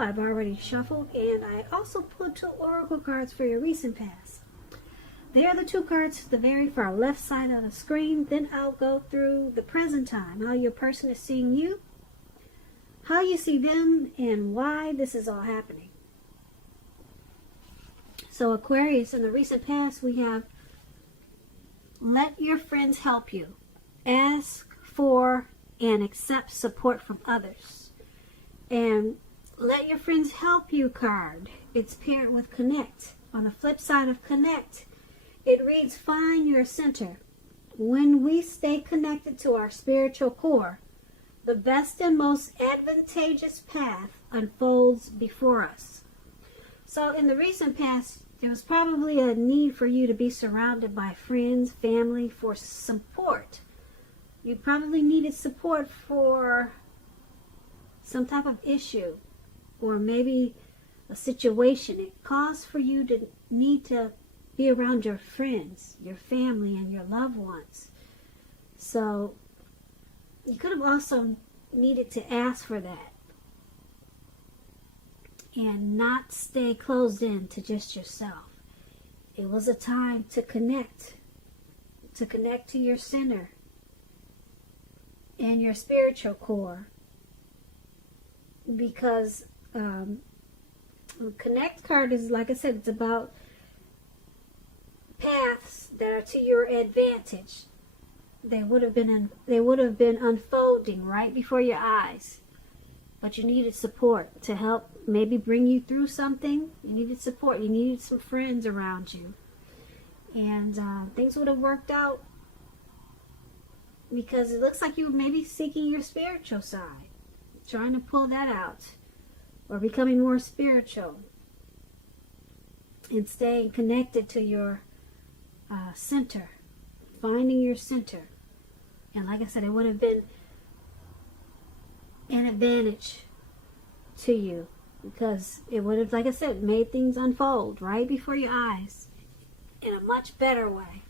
I've already shuffled, and I also pulled 2 oracle cards for your recent past. They are the 2 cards to the very far left side of the screen. Then I'll go through the present time, how your person is seeing you, how you see them, and why this is all happening. So Aquarius, in the recent past, we have let your friends help you. Ask for and accept support from others. And let your friends help you card, it's paired with connect. On the flip side of connect, it reads find your center. When we stay connected to our spiritual core, the best and most advantageous path unfolds before us. So in the recent past, there was probably a need for you to be surrounded by friends, family, for support. You probably needed support for some type of issue, or maybe a situation. It caused for you to need to be around your friends, your family, and your loved ones. So you could have also needed to ask for that and not stay closed in to just yourself. It was a time to connect to your center and your spiritual core, because connect card is, like I said, it's about paths that are to your advantage. They would have been unfolding right before your eyes, but you needed support to help maybe bring you through something. You needed support. You needed some friends around you, and things would have worked out, because it looks like you were maybe seeking your spiritual side, trying to pull that out, or becoming more spiritual and staying connected to your center, finding your center. And like I said, it would have been an advantage to you, because it would have, like I said, made things unfold right before your eyes in a much better way.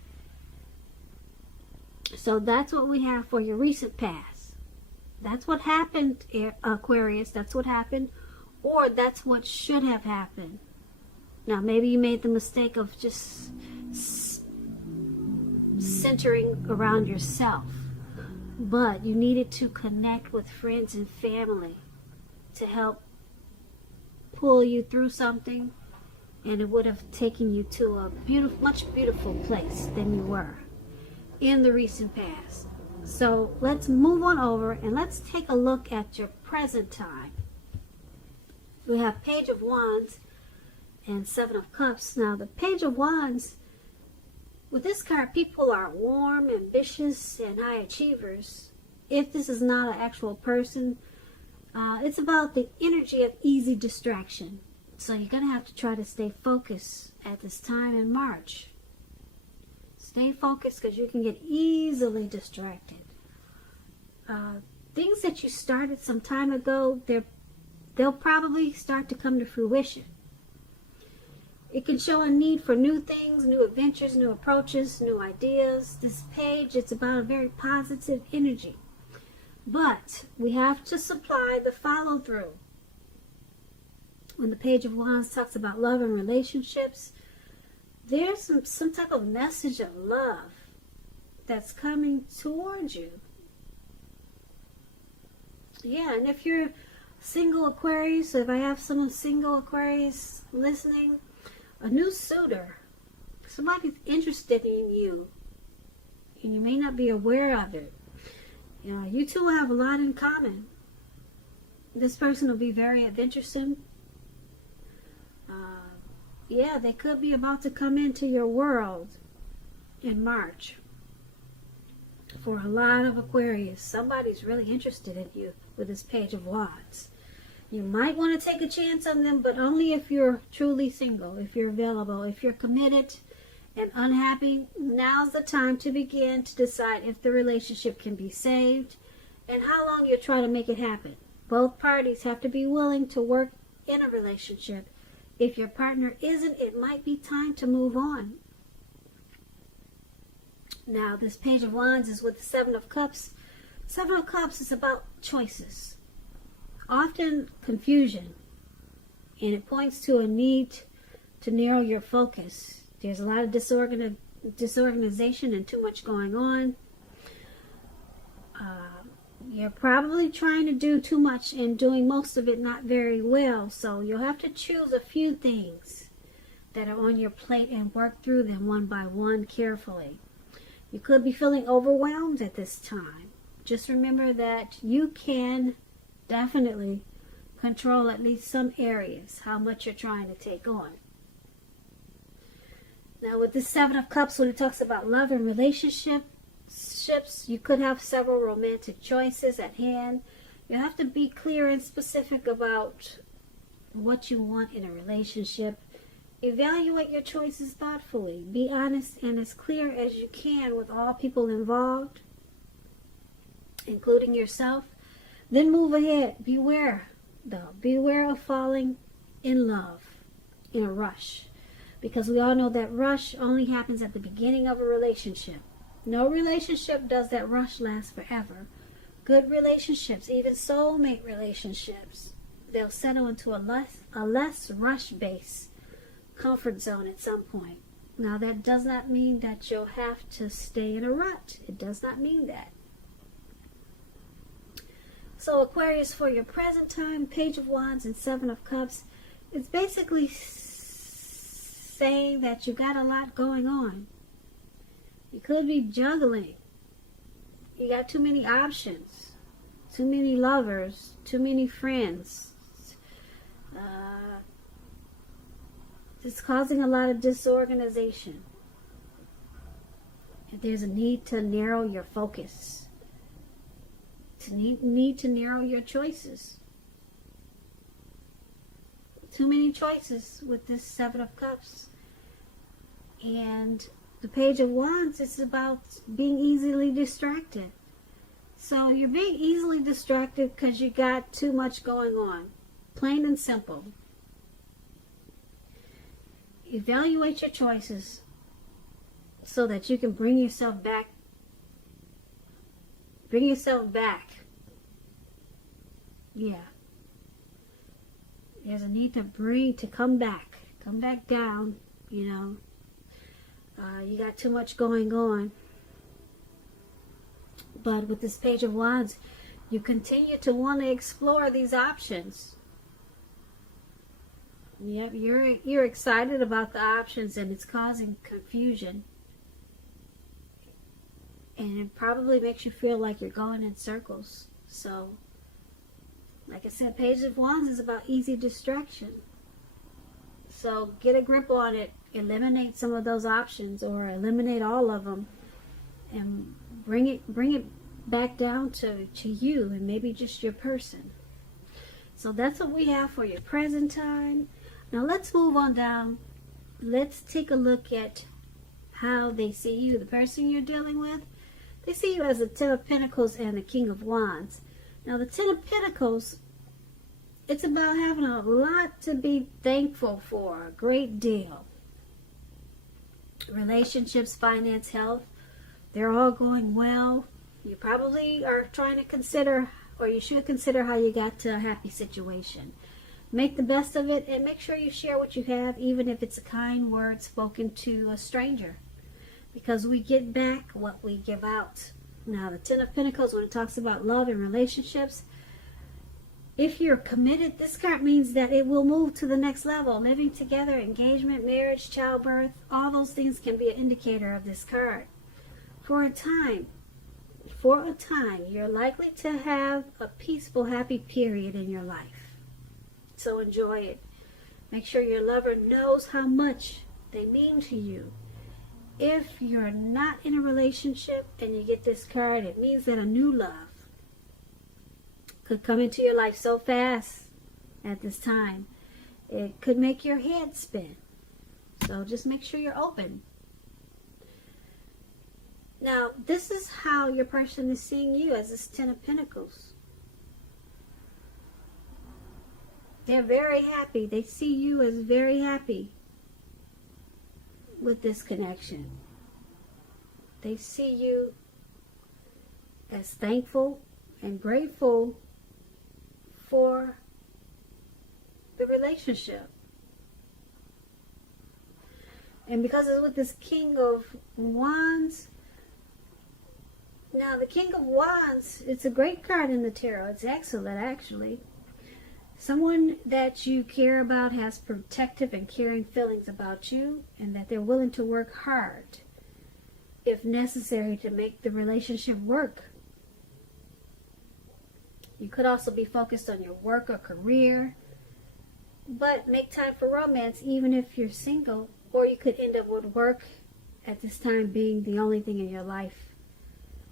So that's what we have for your recent past. That's what happened, Aquarius. That's what happened, or that's what should have happened. Now, maybe you made the mistake of just centering around yourself, but you needed to connect with friends and family to help pull you through something, and it would have taken you to a much beautiful place than you were in the recent past. So let's move on over and let's take a look at your present time. We have Page of Wands and 7 of Cups. Now the Page of Wands, with this card, people are warm, ambitious, and high achievers. If this is not an actual person, it's about the energy of easy distraction. So you're going to have to try to stay focused at this time in March. Stay focused, because you can get easily distracted. Things that you started some time ago, they'll probably start to come to fruition. It can show a need for new things, new adventures, new approaches, new ideas. This page, it's about a very positive energy. But we have to supply the follow-through. When the Page of Wands talks about love and relationships, there's some type of message of love that's coming towards you. Yeah, and if you're single Aquarius, if I have some single Aquarius listening, a new suitor, somebody's interested in you, and you may not be aware of it. You two will have a lot in common. This person will be very adventuresome. Yeah, they could be about to come into your world in March. For a lot of Aquarius, somebody's really interested in you with this Page of Wands. You might want to take a chance on them, but only if you're truly single, if you're available, if you're committed and unhappy. Now's the time to begin to decide if the relationship can be saved and how long you'll try to make it happen. Both parties have to be willing to work in a relationship. If your partner isn't, it might be time to move on. Now, this Page of Wands is with the 7 of Cups. 7 of Cups is about choices. Often confusion. And it points to a need to narrow your focus. There's a lot of disorganization and too much going on. You're probably trying to do too much and doing most of it not very well. So you'll have to choose a few things that are on your plate and work through them one by one carefully. You could be feeling overwhelmed at this time. Just remember that you can definitely control at least some areas, how much you're trying to take on. Now with the Seven of Cups, when it talks about love and relationships, you could have several romantic choices at hand. You have to be clear and specific about what you want in a relationship. Evaluate your choices thoughtfully. Be honest and as clear as you can with all people involved, including yourself. Then move ahead. Beware, though. Beware of falling in love in a rush. Because we all know that rush only happens at the beginning of a relationship. No relationship does that rush last forever. Good relationships, even soulmate relationships, they'll settle into a less rush-based comfort zone at some point. Now that does not mean that you'll have to stay in a rut. It does not mean that. So Aquarius, for your present time, Page of Wands and Seven of Cups, it's basically saying that you got a lot going on. You could be juggling. You got too many options, too many lovers, too many friends. It's causing a lot of disorganization. And there's a need to narrow your focus. Need to narrow your choices. Too many choices with this Seven of Cups. And the Page of Wands is about being easily distracted. So you're being easily distracted because you got too much going on. Plain and simple. Evaluate your choices so that you can bring yourself back. Bring yourself back. Yeah. There's a need to come back. Come back down, you know. You got too much going on. But with this Page of Wands, you continue to want to explore these options. Yep, you're excited about the options, and it's causing confusion. And it probably makes you feel like you're going in circles. So, like I said, Page of Wands is about easy distraction. So get a grip on it. Eliminate some of those options, or eliminate all of them, and bring it back down to you, and maybe just your person. So that's what we have for your present time. Now let's move on down. Let's take a look at how they see you, the person you're dealing with. They see you as the Ten of Pentacles and the King of Wands. Now the Ten of Pentacles, it's about having a lot to be thankful for, a great deal. Relationships, finance, health, they're all going well. You probably are trying to consider, or you should consider, how you got to a happy situation. Make the best of it, and make sure you share what you have, even if it's a kind word spoken to a stranger. Because we get back what we give out. Now, the Ten of Pentacles, when it talks about love and relationships, if you're committed, this card means that it will move to the next level. Living together, engagement, marriage, childbirth, all those things can be an indicator of this card. For a time, you're likely to have a peaceful, happy period in your life. So enjoy it. Make sure your lover knows how much they mean to you. If you're not in a relationship and you get this card, it means that a new love could come into your life so fast at this time. It could make your head spin. So just make sure you're open. Now, this is how your person is seeing you, as this Ten of Pentacles. They're very happy. They see you as very happy with this connection. They see you as thankful and grateful for the relationship. And because it's with this King of Wands, now the King of Wands, it's a great card in the tarot. It's excellent, actually. Someone that you care about has protective and caring feelings about you, and that they're willing to work hard, if necessary, to make the relationship work. You could also be focused on your work or career, but make time for romance even if you're single, or you could end up with work at this time being the only thing in your life.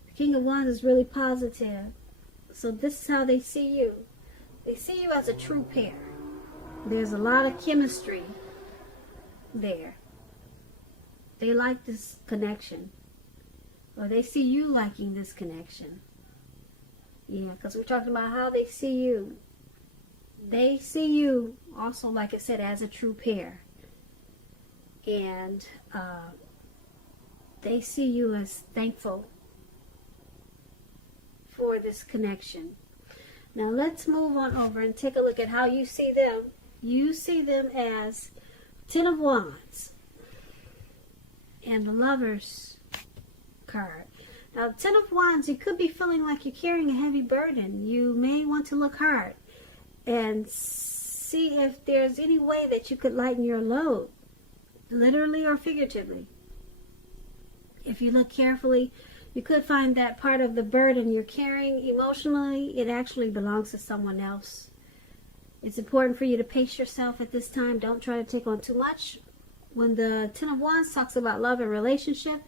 The King of Wands is really positive. So this is how they see you. They see you as a true pair. There's a lot of chemistry there. They like this connection. Or they see you liking this connection. Yeah, because we're talking about how they see you. They see you also, like I said, as a true pair. And they see you as thankful for this connection. Now let's move on over and take a look at how you see them. You see them as Ten of Wands and the Lovers card. Now, Ten of Wands, you could be feeling like you're carrying a heavy burden. You may want to look hard and see if there's any way that you could lighten your load, literally or figuratively. If you look carefully, you could find that part of the burden you're carrying emotionally, it actually belongs to someone else. It's important for you to pace yourself at this time. Don't try to take on too much. When the Ten of Wands talks about love and relationship,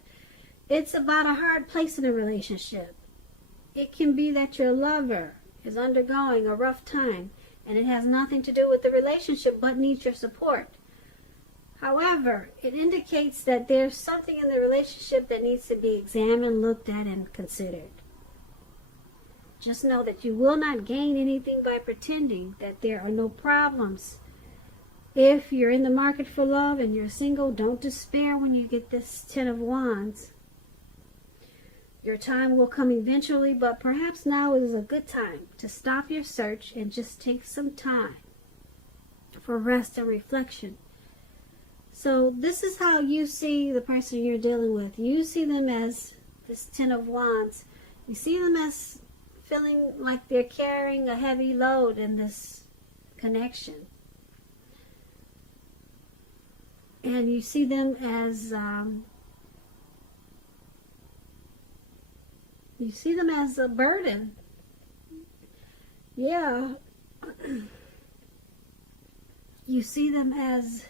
it's about a hard place in a relationship. It can be that your lover is undergoing a rough time, and it has nothing to do with the relationship but needs your support. However, it indicates that there's something in the relationship that needs to be examined, looked at, and considered. Just know that you will not gain anything by pretending that there are no problems. If you're in the market for love and you're single, don't despair when you get this Ten of Wands. Your time will come eventually, but perhaps now is a good time to stop your search and just take some time for rest and reflection. So this is how you see the person you're dealing with. You see them as this Ten of Wands. You see them as feeling like they're carrying a heavy load in this connection. And you see them as a burden. Yeah. You see them as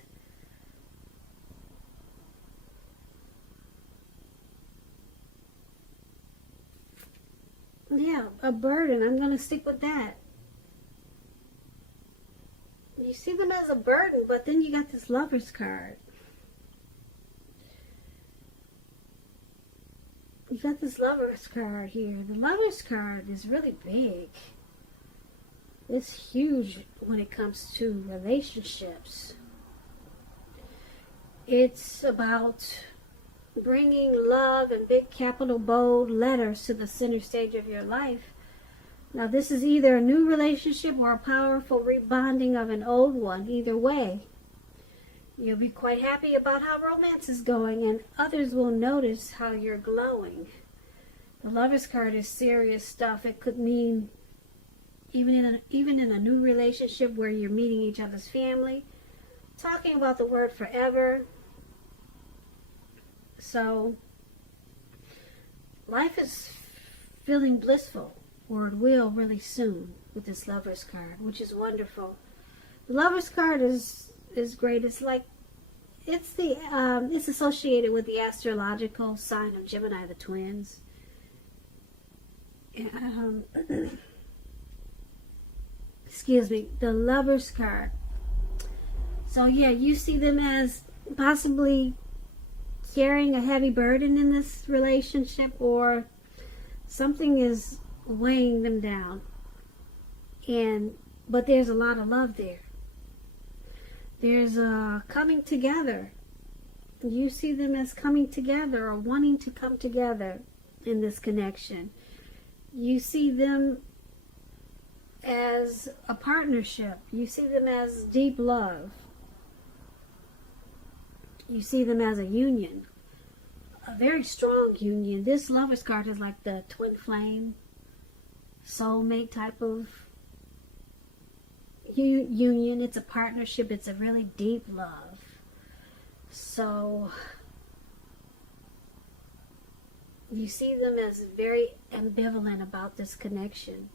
a burden. I'm going to stick with that. You see them as a burden, but then you got this Lover's card. You got this Lover's card here. The Lover's card is really big. It's huge when it comes to relationships. It's about bringing love in big capital bold letters to the center stage of your life. Now this is either a new relationship or a powerful rebonding of an old one. Either way, you'll be quite happy about how romance is going, and others will notice how you're glowing. The Lover's card is serious stuff. It could mean even in a new relationship where you're meeting each other's family, talking about the word forever. So life is feeling blissful, or it will really soon with this Lover's card, which is wonderful. The Lover's card is great. It's like it's associated with the astrological sign of Gemini, the twins. Excuse me, the Lover's card. So yeah, you see them as possibly carrying a heavy burden in this relationship, or something is weighing them down. But there's a lot of love there. There's a coming together. You see them as coming together or wanting to come together in this connection. You see them as a partnership. You see them as deep love. You see them as a union, a very strong union. This Lovers card is like the twin flame, soulmate type of union. It's a partnership. It's a really deep love. So you see them as very ambivalent about this connection.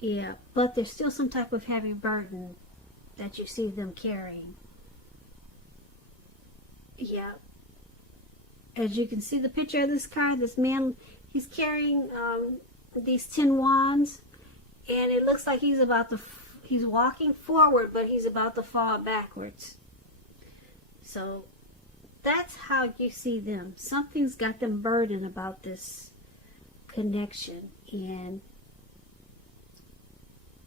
Yeah, but there's still some type of heavy burden that you see them carrying. Yeah. As you can see the picture of this card, this man, he's carrying these 10 wands, and it looks like he's walking forward, but he's about to fall backwards. So that's how you see them. Something's got them burdened about this connection. And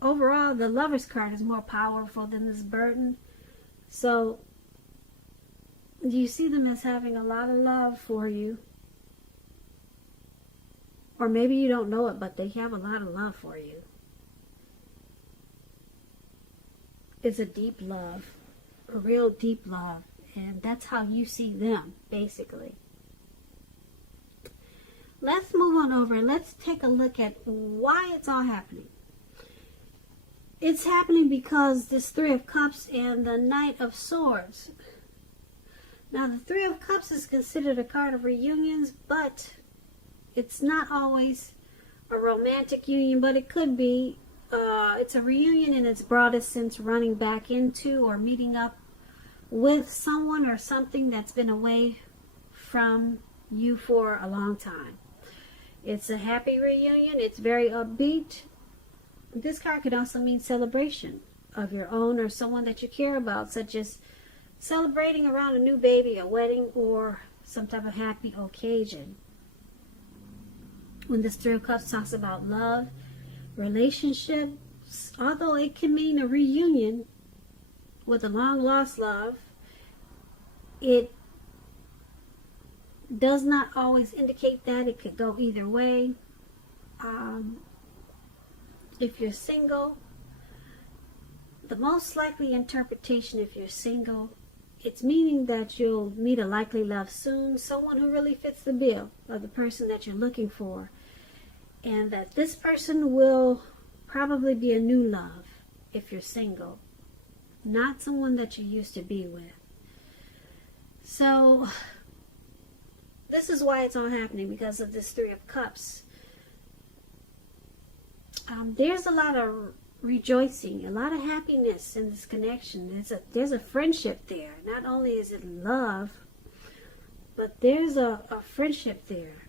overall, the Lovers card is more powerful than this burden. So you see them as having a lot of love for you. Or maybe you don't know it, but they have a lot of love for you. It's a deep love, a real deep love. And that's how you see them, basically. Let's move on over and let's take a look at why it's all happening. It's happening because this Three of Cups and the Knight of Swords. Now, the Three of Cups is considered a card of reunions, but it's not always a romantic union, but it could be. It's a reunion in its broadest sense, running back into or meeting up with someone or something that's been away from you for a long time. It's a happy reunion. It's very upbeat. This card could also mean celebration of your own or someone that you care about, such as celebrating around a new baby, a wedding, or some type of happy occasion. When this Three of Cups talks about love, relationships, although it can mean a reunion with a long-lost love, it does not always indicate that. It could go either way. If you're single, the most likely interpretation, if you're single, it's meaning that you'll meet a likely love soon, someone who really fits the bill of the person that you're looking for, and that this person will probably be a new love if you're single, not someone that you used to be with. So this is why it's all happening, because of this Three of Cups. There's a lot of rejoicing, a lot of happiness in this connection. There's a friendship there. Not only is it love, but there's a friendship there.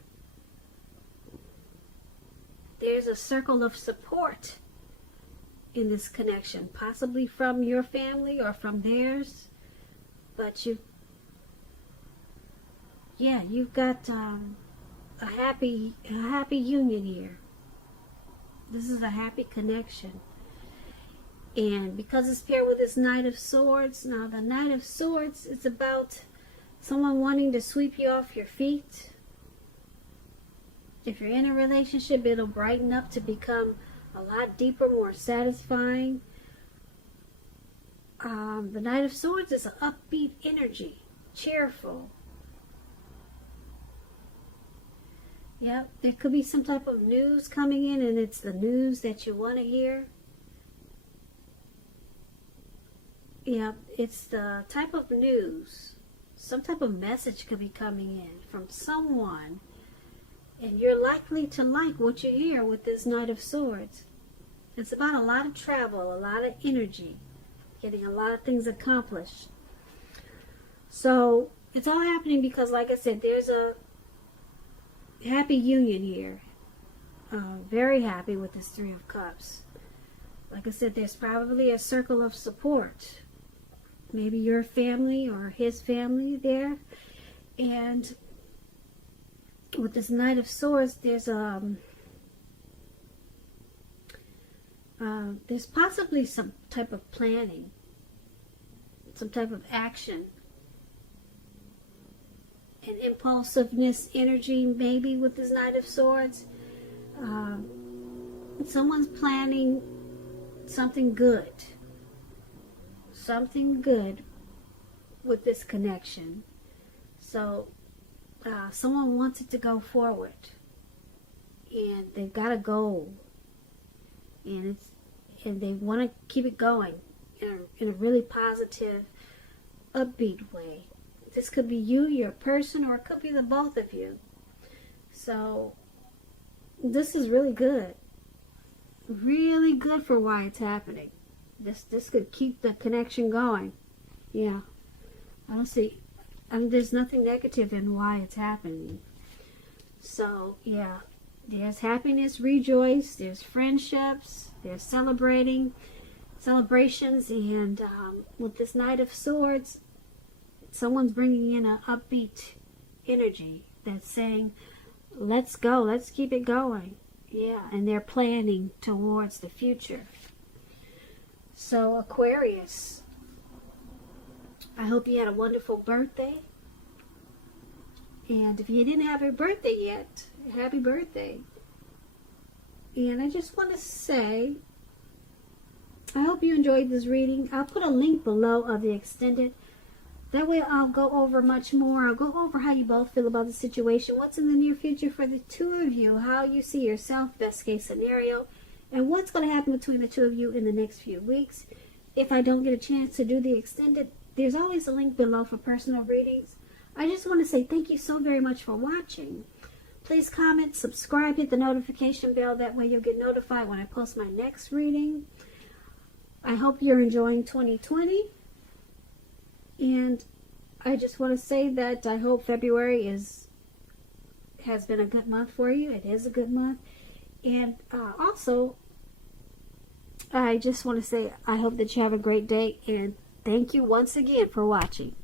There's a circle of support in this connection, possibly from your family or from theirs. But you've got a happy union here. This is a happy connection. And because it's paired with this Knight of Swords, now the Knight of Swords is about someone wanting to sweep you off your feet. If you're in a relationship, it'll brighten up to become a lot deeper, more satisfying. The Knight of Swords is an upbeat energy, cheerful. Yep, there could be some type of news coming in, and it's the news that you want to hear. Yep, it's the type of news. Some type of message could be coming in from someone, and you're likely to like what you hear with this Knight of Swords. It's about a lot of travel, a lot of energy, getting a lot of things accomplished. So it's all happening because, like I said, there's a happy union here. Very happy with this Three of Cups. Like I said, there's probably a circle of support. Maybe your family or his family there. And with this Knight of Swords, there's possibly some type of planning, some type of action, and impulsiveness energy maybe with this Knight of Swords. someone's planning something good with this connection. So someone wants it to go forward, and they've got a goal, and they want to keep it going in a really positive, upbeat way. This could be you, your person, or it could be the both of you. So this is really good. Really good for why it's happening. This could keep the connection going. Yeah. There's nothing negative in why it's happening. So, yeah. There's happiness, rejoice, there's friendships, there's celebrations, and with this Knight of Swords, someone's bringing in an upbeat energy that's saying, let's go, let's keep it going. Yeah, and they're planning towards the future. So, Aquarius, I hope you had a wonderful birthday. And if you didn't have your birthday yet, happy birthday. And I just want to say, I hope you enjoyed this reading. I'll put a link below of the extended. That way I'll go over much more. I'll go over how you both feel about the situation, what's in the near future for the two of you, how you see yourself, best case scenario, and what's going to happen between the two of you in the next few weeks. If I don't get a chance to do the extended, there's always a link below for personal readings. I just want to say thank you so very much for watching. Please comment, subscribe, hit the notification bell. That way you'll get notified when I post my next reading. I hope you're enjoying 2020. And I just want to say that I hope February has been a good month for you. It is a good month. And also, I just want to say I hope that you have a great day. And thank you once again for watching.